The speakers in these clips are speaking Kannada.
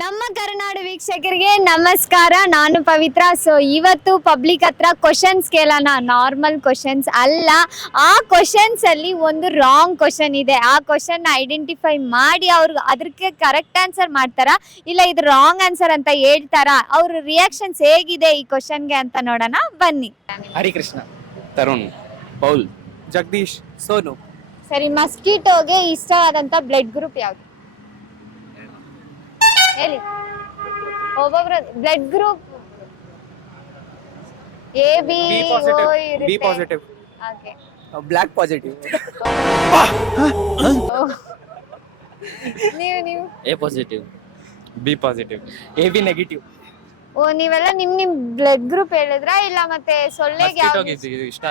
ನಮ್ಮ ಕರ್ನಾಡು ವೀಕ್ಷಕರಿಗೆ ನಮಸ್ಕಾರ. ನಾನು ಪವಿತ್ರ. ಸೊ ಇವತ್ತು ಪಬ್ಲಿಕ್ ಹತ್ರ ಕ್ವಶನ್ಸ್ ಕೇಳೋಣ. ನಾರ್ಮಲ್ ಕ್ವಶನ್ಸ್ ಅಲ್ಲ, ಆ ಕ್ವಶನ್ಸ್ ಅಲ್ಲಿ ಒಂದು ರಾಂಗ್ ಕ್ವಶನ್ ಇದೆ. ಆ ಕ್ವಶನ್ ಐಡೆಂಟಿಫೈ ಮಾಡಿ ಅವ್ರು ಅದಕ್ಕೆ ಕರೆಕ್ಟ್ ಆನ್ಸರ್ ಮಾಡ್ತಾರಾ ಇಲ್ಲ ಇದು ರಾಂಗ್ ಆನ್ಸರ್ ಅಂತ ಹೇಳ್ತಾರಾ, ಅವ್ರ ರಿಯಾಕ್ಷನ್ಸ್ ಹೇಗಿದೆ ಈ ಕ್ವಶನ್ಗೆ ಅಂತ ನೋಡೋಣ ಬನ್ನಿ. ಹರಿಕೃಷ್ಣ, ತರುಣ್, ಪೌಲ್, ಜಗದೀಶ್, ಸೋನು. ಸರಿ, ಮಸ್ಕಿಟೋಗೆ ಇಷ್ಟವಾದಂತ ಬ್ಲಡ್ ಗ್ರೂಪ್ ಯಾವುದು ಹೇಳಿ? ಒಬ್ಬೊಬ್ರ blood group A B B positive, okay. ಬ್ಲಾಕ್ ಪಾಸಿಟಿವ್. ನೀವು A positive, B positive, A B negative. Oh, ನೀವೆಲ್ಲ ನಿಮ್ ಬ್ಲಡ್ ಗ್ರೂಪ್ ಹೇಳಿದ್ರಾ ಇಲ್ಲ ಮತ್ತೆ ಸೊಳ್ಳೆಗೆ ಯಾವ್ದು ಇಷ್ಟ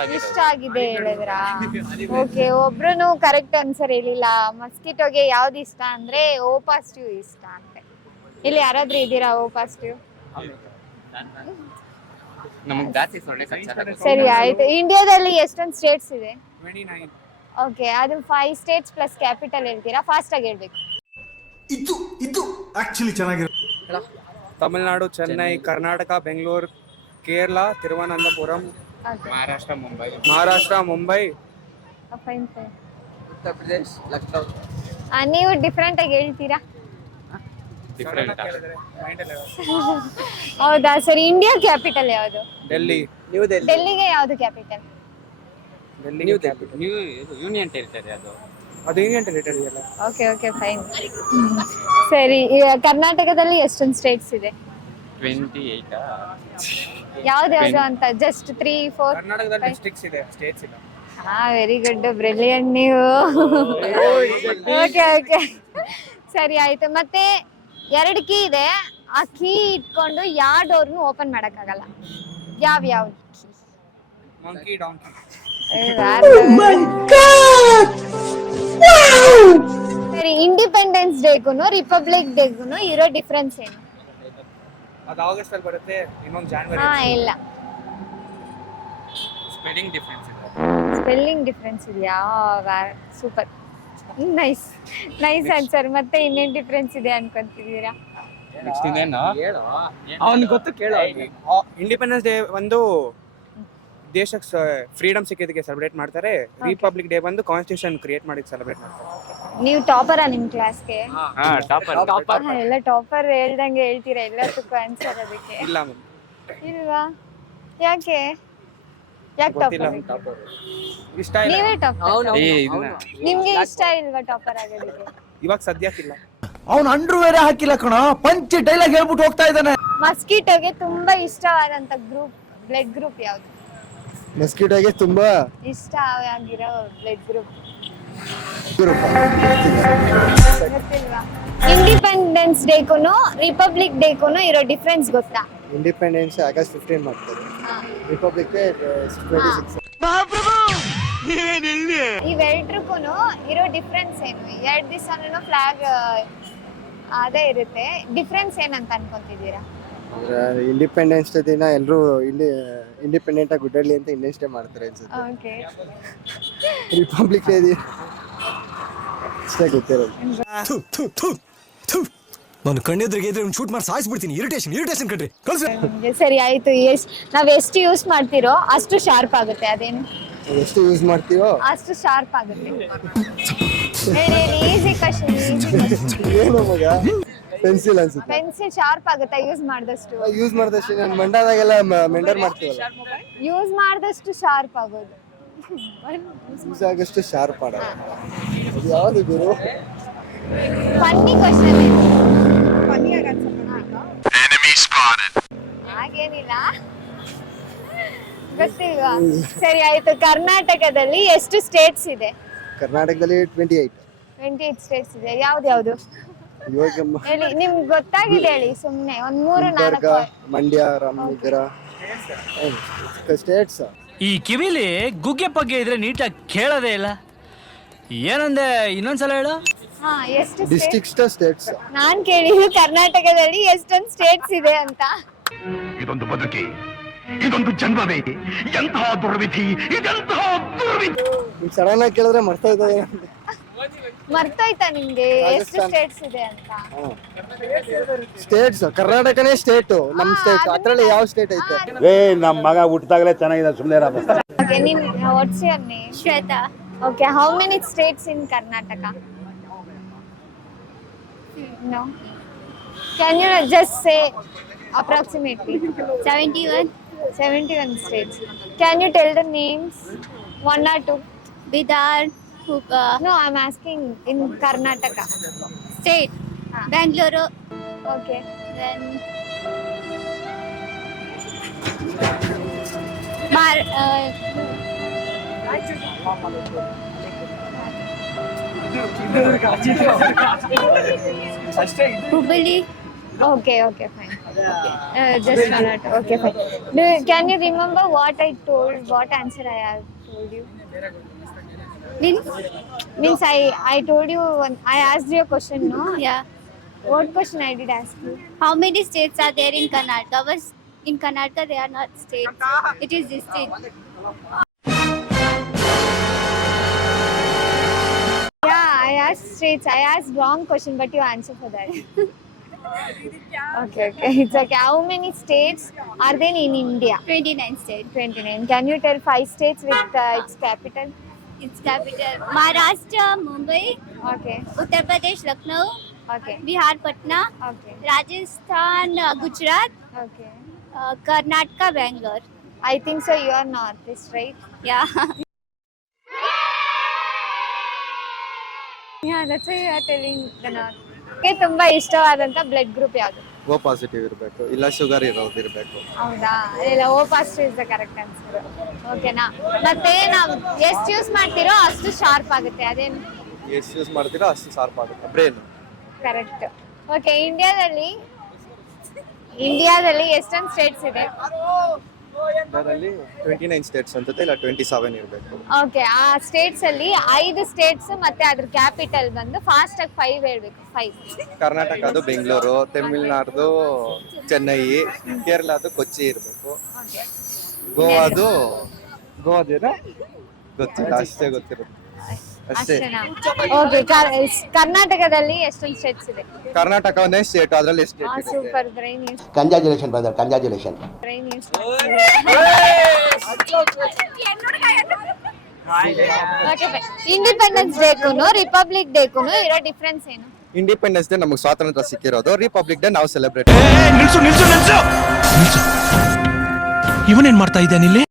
ಆಗಿದೆ ಹೇಳಿದ್ರಾ? ಓಕೆ, ಒಬ್ರು ಕರೆಕ್ಟ್ ಆನ್ಸರ್ ಹೇಳಿಲ್ಲ. ಮಸ್ಕಿಟೋಗೆ ಯಾವ್ದು ಇಷ್ಟ ಅಂದ್ರೆ ಓ ಪಾಸಿಟಿವ್ ಇಷ್ಟ ಅಂತೆ. ಇಲ್ಲಿ ಯಾರಾದ್ರೂ ಇದ್ದೀರಾ ಓ ಪಾಸಿಟಿವ್? ನಮಗೆ ಜಾಸ್ತಿ ಸೊಳ್ಳೆ ಸರಿ ಆಯ್ತು. ಇಂಡಿಯಾದಲ್ಲಿ ಎಷ್ಟೊಂದು ಸ್ಟೇಟ್ಸ್ ಇದೆ? 29. ಓಕೆ, ಅದು 5 ಸ್ಟೇಟ್ಸ್ ಪ್ಲಸ್ ಕ್ಯಾಪಿಟಲ್ ಹೇಳ್ತೀರಾ? ಫಾಸ್ಟ್ ಆಗಿ ಹೇಳ್ಬೇಕು. ಇದು ಆಕ್ಚುಲಿ ಚೆನ್ನಾಗಿರುತ್ತೆ. ತಮಿಳುನಾಡು, ಚೆನ್ನೈ, ಕರ್ನಾಟಕ, ಬೆಂಗಳೂರು, ಕೇರಳ, ತಿರುವನಂತಪುರಂ, ಮಹಾರಾಷ್ಟ್ರ, ಮುಂಬೈ. Fine fine. ಉತ್ತರ ಪ್ರದೇಶ್, ಲಕ್ನೋ. ನೀವು ಡಿಫ್ರೆಂಟ್ ಆಗಿ ಹೇಳ್ತೀರಾ? ಡಿಫ್ರೆಂಟ್. ಹೌದಾ? ಸರಿ, ಇಂಡಿಯಾ ಕ್ಯಾಪಿಟಲ್ ಯಾವುದು? ಡೆಲ್ಲಿ, ಡೆಲ್ಲಿಗೆ ಯಾವುದು ಕ್ಯಾಪಿಟಲ್? New capital. ನೀವು ಯೂನಿಯನ್ ಟೆರಿಟರಿ ಅದು. ಅದು ಯೂನಿಯನ್ ಟೆರಿಟರಿ ಅಲ್ಲ. Okay okay fine. ಸರಿ, ಕರ್ನಾಟಕದಲ್ಲಿ ಎಷ್ಟೊಂದು ಸ್ಟೇಟ್ಸ್ ಇದೆ? 28. ಯಾವ್ದು ಅಂತ ಜಸ್ಟ್ 3 4 ಕರ್ನಾಟಕದಲ್ಲಿ ಡಿಸ್ಟ್ರಿಕ್ಟ್ಸ್ ಇದೆ, ಸ್ಟೇಟ್ಸ್ ಇಲ್ಲ. ಹಾ, ವೆರಿ ಗುಡ್, ಬ್ರಿಲಿಯಂಟ್ ನೀವು. ಓಕೆ ಓಕೆ, ಸರಿ ಆಯ್ತು. ಮತ್ತೆ 2 ಕೀ ಇದೆ. ಆ ಕೀ ಇಟ್ಕೊಂಡು ಯಾವ ಡೋರ್ನು ಓಪನ್ ಮಾಡಕ್ಕಾಗಲ್ಲ. ಯಾವ ಕೀ? Monkey, donkey. ಸರಿ, ಇಂಡಿಪೆಂಡೆನ್ಸ್ ಡೇಗುನು ರಿಪಬ್ಲಿಕ್ ಡೇಗುನು ಇರೋ ಡಿಫ್ರೆನ್ಸ್ ಏನು? ಅದು ಆಗಸ್ಟ್ ಅಲ್ಲಿ ಬರುತ್ತೆ, ಇನ್ನೊಂದು ಜಾನ್ವರಿ. ಹಾ, ಇಲ್ಲ. ಸ್ಪೆಲ್ಲಿಂಗ್ ಡಿಫರೆನ್ಸ್ ಇದೆ. ಸ್ಪೆಲ್ಲಿಂಗ್ ಡಿಫ್ರೆನ್ಸ್ ಇದೆಯಾ? Super, nice nice answer. ಮತ್ತೆ ಇನ್ನೇನ್ ಡಿಫ್ರೆನ್ಸ್ ಇದೆ ಅನ್ಕೊಂತಿದ್ದೀರಾ? ನೆಕ್ಸ್ಟ್ ಇನ್ನೇನು ಅವನು ಗೊತ್ತು, ಕೇಳು. ಇಂಡಿಪೆಂಡೆನ್ಸ್ ಡೇ ಒಂದು ದೇಶಕ್ಕೆ ಫ್ರೀಡಮ್ ಸಿಕ್ಕಿದ್ದಕ್ಕೆ ಸೆಲೆಬ್ರೇಟ್ ಮಾಡ್ತಾರೆ. ರಿಪಬ್ಲಿಕ್ ಡೇ ಬಂದು ಕಾನ್ಸ್ಟಿಟ್ಯೂಷನ್ ಕ್ರಿಯೇಟ್ ಮಾಡಿ ಸೆಲೆಬ್ರೇಟ್ ಮಾಡ್ತಾರೆ. ನೀವು ಟಾಪರಾ ನಿಮ್ ಕ್ಲಾಸ್ಗೆ? ಹಾ, ಟಾಪರ್. ಎಲ್ಲ ಟಾಪರ್ ಹೇಳ್ದಂಗೆ ಹೇಳ್ತೀರಾ ಎಲ್ಲದಕ್ಕೂ ಆನ್ಸರ್. ಅದಕ್ಕೆ ಇಲ್ಲ ಇಲ್ವಾ? ಯಾಕೆ ಗೊತ್ತಿಲ್ಲ. ಟಾಪರ್? ಇಷ್ಟ ಇಲ್ಲ ನೀವೇ ಟಾಪರ್? ಇದನ್ನ ನಿಮ್ಗೆ ಇಷ್ಟ ಇಲ್ವಾ ಟಾಪರ್ ಆಗೋದಕ್ಕೆ? ಇವಾಗ ಸದ್ಯಕ್ಕಿಲ್ಲ. ಅವ್ನು ಅಂಡ್ರೂ ಬೇರೆ ಹಾಕಿಲ್ಲ ಕಣ, ಪಂಚ್ ಡೈಲಾಗ್ ಹೇಳ್ಬಿಟ್ಟು ಹೋಗ್ತಾ ಇದ್ದಾನೆ. ಮಸ್ಕಿಟೋಗೆ ತುಂಬಾ ಇಷ್ಟವಾದಂತ ಗ್ರೂಪ್ ಬ್ಲಡ್ ಗ್ರೂಪ್ ಯಾವುದು? ಮಸ್ಕಿಟೋಗೆ ತುಂಬಾ ಇಷ್ಟ ಆಗಿರೋ ಬ್ಲಡ್ ಗ್ರೂಪ್ ಗೊತ್ತಿಲ್ವಾ? ಇಂಡಿಪೆಂಡೆನ್ಸ್ ಡೇಗುನು ರಿಪಬ್ಲಿಕ್ ಡೇಗುನು ಇರೋ ಡಿಫ್ರೆನ್ಸ್ ಗೊತ್ತಾ? ಇಂಡಿಪೆಂಡೆನ್ಸ್ ಆಗಸ್ಟ್ 15 ಮಾಡ್ತಾರೆ, ರಿಪಬ್ಲಿಕ್ ಡೇ 26. ಇವೆರಡಕ್ಕೂನು ಇರೋ ಡಿಫ್ರೆನ್ಸ್ ಏನು? 2 ದಿವಸನೂ ಫ್ಲಾಗ್ ಅದೇ ಇರುತ್ತೆ. ಡಿಫ್ರೆನ್ಸ್ ಏನಂತ ಅನ್ಕೊಂತಿದ್ದೀರಾ? ಇಂಡಿಪೆಂಡೆನ್ಸ್ ಡೇ ದಿನ ಎಲ್ಲರೂ ಇಲ್ಲಿ ಇಂಡಿಪೆಂಡೆಂಟ್ ಆಗಿ ಗುಡ್ಡಲ್ಲಿ ಅಂತ ಇಂಡಿಯನ್ಸ್ ಡೇ ಮಾಡ್ತಾರೆ ಅನ್ಸುತ್ತೆ. ಓಕೆ. ರಿಪಬ್ಲಿಕ್ ಡೇ ಇಷ್ಟೇ ಗೊತ್ತಿರೋದು. ನಾನು ಕಣ್ಣೆದ್ರಿಗೆ ಇದ್ರೆ ಶೂಟ್ ಮಾಡಿ ಸಾಯಿಸ್ಬಿಡ್ತೀನಿ. ಇರಿಟೇಷನ್ ಕಣ್ರಿ, ಕಳ್ಸಿ. ಸರಿ ಆಯ್ತು. ನಾವ್ ಎಷ್ಟು ಯೂಸ್ ಮಾಡ್ತಿರೋ ಅಷ್ಟು ಶಾರ್ಪ್ ಆಗುತ್ತೆ. ಅದೇನು? ಎಷ್ಟು ಯೂಸ್ ಮಾಡ್ತೀವೋ ಅಷ್ಟು ಶಾರ್ಪ್ ಆಗುತ್ತೆ. Easy question. ಏನು ಮಗ? ಪೆನ್ಸಿಲ್ ಅನ್ಸುತ್ತೆ. ಪೆನ್ಸಿಲ್ ಶಾರ್ಪ್ ಆಗುತ್ತೆ ಯೂಸ್ ಮಾಡಿದಷ್ಟು. ಯೂಸ್ ಮಾಡಿದಷ್ಟು ನಾನು ಮಂಡಾದಾಗೆಲ್ಲ ಮೆಂಡರ್ ಮಾಡ್ತೀವಲ್ಲ, ಯೂಸ್ ಮಾಡಿದಷ್ಟು ಶಾರ್ಪ್ ಆಗೋದು. ಯೂಸ್ ಆಗಷ್ಟು ಶಾರ್ಪ್ ಮಾಡೋದು. ಅದು ಯಾವುದು ಗುರು? Funny question. ಹಾಗೇನಿಲ್ಲ, ಗೊತ್ತಿಲ್ವಾ? ಸರಿ ಆಯ್ತು. ಕರ್ನಾಟಕದಲ್ಲಿ ಎಷ್ಟು ಸ್ಟೇಟ್ಸ್ ಇದೆ? ಕರ್ನಾಟಕದಲ್ಲಿ 28 ಸ್ಟೇಟ್ಸ್ ಇದೆ. ಯಾವ್ದು? ಇವಾಗ ಹೇಳಿ, ನಿಮ್ಗೆ ಗೊತ್ತಾಗಿದೆ ಹೇಳಿ. ಸುಮ್ನೆ ಒಂದ್ 3 ಗುಲ್ಬರ್ಗ, 4 ಮಂಡ್ಯ, ರಾಮನಗರ ಸ್ಟೇಟ್ಸ್. ಈ ಕಿವಿಲಿ ಗುಗ್ಗೆ ಪಗ್ಗೆ ಇದ್ರೆ ನೀಟಾಗಿ ಕೇಳೋದೇ ಇಲ್ಲ. ಏನಂದೆ, ಇನ್ನೊಂದ್ಸಲ ಹೇಳು. ಹಾ, ಎಷ್ಟು ಡಿಸ್ಟ್ರಿಕ್ಟ್ಸ್ ಸ್ಟೇಟ್ಸ್. ನಾನ್ ಕೇಳಿದ್ದು ಕರ್ನಾಟಕದಲ್ಲಿ ಎಷ್ಟೊಂದು ಸ್ಟೇಟ್ಸ್ ಇದೆ ಅಂತ. ಇದೊಂದು ಬದುಕಿ, ಇದೊಂದು ಜನ್ಮವೇ, ಎಂತಹ ದುರ್ವಿಧಿ, ಇದೆಂತಹ ದುರ್ವಿಧಿ. ಸಡನ್ ಆಗಿ ಕೇಳಿದ್ರೆ ಮರ್ತಾ ಇದ್ದಾರೆ. ಮರ್ತೋಯ್ತಾ ನಿಮ್ಗೆ ಎಷ್ಟು ರಾಜಸ್ಥಾನ್. ಸ್ಟೇಟ್ಸ್ ಇದೆ ಅಂತ? ಸ್ಟೇಟ್ಸ್ ಕರ್ನಾಟಕನೇ ಸ್ಟೇಟ್ ನಮ್ ಸ್ಟೇಟ್ ಅದ್ರಲ್ಲಿ ಯಾವ ಸ್ಟೇಟ್ ಐತೆ? ಏ ನಮ್ಮ ಮಗ ಹುಟ್ಟಿದಾಗಲೇ ಚೆನ್ನಾಗಿದೆ ಸುಮ್ಮನೆ Okay, what's your name? Shweta. Okay, how many states in Karnataka? No. Can you just say approximately? 71. 71 states. Can you tell the names? One or two? Bidar. No, I'm asking in Karnataka. State. Bangalore. Okay. Then. Hubballi. Okay, fine. Just one or two. Okay, fine. Can you remember what answer I have told you? Means I told you, I asked you a question, no? Yeah. What question I did ask you? How many states are there in Karnataka? In Karnataka, they are not states. It is district. Yeah, I asked states. I asked wrong question, but you answer for that. Okay. It's okay. How many states are there in India? 29 states. 29. Can you tell 5 states with its capital? Its capital. Maharashtra, Mumbai. Okay. Uttar Pradesh, Lucknow. Okay. Bihar, Patna. Okay. Rajasthan, Gujarat. Okay. Karnataka, Bangalore. I think so. You are Northeast, right? Yeah. Yeah, that's why you are telling the North. Okay, ತುಂಬಾ ಇಷ್ಟವಾದಂತ ಬ್ಲಡ್ ಗ್ರೂಪ್ ಯಾವುದು? ಓ ಪಾಸಿಟಿವ್ ಇರಬೇಕು ಇಲ್ಲ ಶುಗರ್ ಇರಬೇಕು. ಹೌದಾ? ಇಲ್ಲ, O positive is the correct answer. ಓಕೆನಾ? ಮತ್ತೆ ನಾವು ಎಷ್ಟು ಯೂಸ್ ಮಾಡ್ತಿರೋ ಅಷ್ಟು ಶಾರ್ಪ್ ಆಗುತ್ತೆ. ಅದೇನು? ಎಷ್ಟು ಯೂಸ್ ಮಾಡ್ತೀರಾ ಅಷ್ಟು ಶಾರ್ಪ್ ಆಗುತ್ತೆ ಬ್ರೈನ್. ಕರೆಕ್ಟ್. ಓಕೆ, ಇಂಡಿಯಾದಲ್ಲಿ ಎಷ್ಟೊಂದು ಸ್ಟೇಟ್ಸ್ ಇದೆ? ಅದರಲ್ಲಿ 29 ಸ್ಟೇಟ್ಸ್ ಅಂತ ಇಲ್ಲ 27 ಇರಬೇಕು. ಓಕೆ, ಆ ಸ್ಟೇಟ್ಸ್ ಅಲ್ಲಿ 5 ಸ್ಟೇಟ್ಸ್ ಮತ್ತೆ ಅದ್ರ ಕ್ಯಾಪಿಟಲ್ ಬಂದು ಫಾಸ್ಟ್ ಆಗಿ 5 ಹೇಳ್ಬೇಕು. 5. ಕರ್ನಾಟಕದು ಬೆಂಗಳೂರು, ತಮಿಳ್ನಾಡ್ದು ಚೆನ್ನೈ, ಕೇರಳದು ಕೊಚ್ಚಿ ಇರಬೇಕು, ಗೋವಾದೇನ ಗೊತ್ತಿಲ್ಲ, ಅಷ್ಟೇ ಗೊತ್ತಿರುತ್ತೆ ಅಷ್ಟೇ. ಓಕೆ, ಕರ್ನಾಟಕದಲ್ಲಿ ಎಷ್ಟೊಂದು ಸ್ಟೇಟ್ಸ್ ಇದೆ? ಕರ್ನಾಟಕ ಒಂದೇ ಸ್ಟೇಟ್, ಅದ್ರಲ್ಲಿ ಎಷ್ಟು ಸ್ಟೇಟ್ ಇದೆ? Super brain use. Congratulation brother, congratulation. Brain use. Okay, independence ಡೇಕೂನು ರಿಪಬ್ಲಿಕ್ ಡೇಕೂನು ಇರೋ ಡಿಫ್ರೆನ್ಸ್ ಏನು? ಇಂಡಿಪೆಂಡೆನ್ಸ್ ಡೇ ನಮಗೆ ಸ್ವಾತಂತ್ರ್ಯ ಸಿಕ್ಕಿರೋದು, ರಿಪಬ್ಲಿಕ್ ಡೇ ನಾವು ಸೆಲೆಬ್ರೇಟ್. ಇವನೇನ್ ಮಾಡ್ತಾ ಇದ್ದಾನೆ ಇಲ್ಲಿ?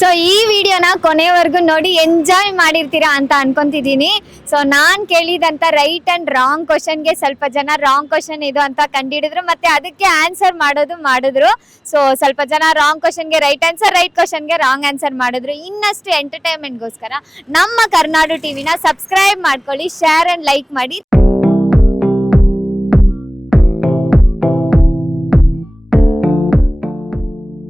ಸೊ ಈ ವಿಡಿಯೋನ ಕೊನೆವರೆಗೂ ನೋಡಿ ಎಂಜಾಯ್ ಮಾಡಿರ್ತೀರಾ ಅಂತ ಅನ್ಕೊಂತಿದ್ದೀನಿ. ಸೊ ನಾನು ಕೇಳಿದಂಥ ರೈಟ್ ಆ್ಯಂಡ್ ರಾಂಗ್ ಕ್ವಶನ್ಗೆ ಸ್ವಲ್ಪ ಜನ ರಾಂಗ್ ಕ್ವಶನ್ ಇದು ಅಂತ ಕಂಡುಹಿಡಿದ್ರು, ಮತ್ತೆ ಅದಕ್ಕೆ ಆನ್ಸರ್ ಮಾಡಿದ್ರು. ಸೊ ಸ್ವಲ್ಪ ಜನ ರಾಂಗ್ ಕ್ವಶನ್ಗೆ ರೈಟ್ ಆನ್ಸರ್, ರೈಟ್ ಕ್ವಶನ್ಗೆ ರಾಂಗ್ ಆನ್ಸರ್ ಮಾಡಿದ್ರು. ಇನ್ನಷ್ಟು ಎಂಟರ್ಟೈನ್ಮೆಂಟ್ಗೋಸ್ಕರ ನಮ್ಮ ಕರ್ನಾಡು ಟಿವಿನ ಸಬ್ಸ್ಕ್ರೈಬ್ ಮಾಡ್ಕೊಳ್ಳಿ, ಶೇರ್ ಆ್ಯಂಡ್ ಲೈಕ್ ಮಾಡಿ.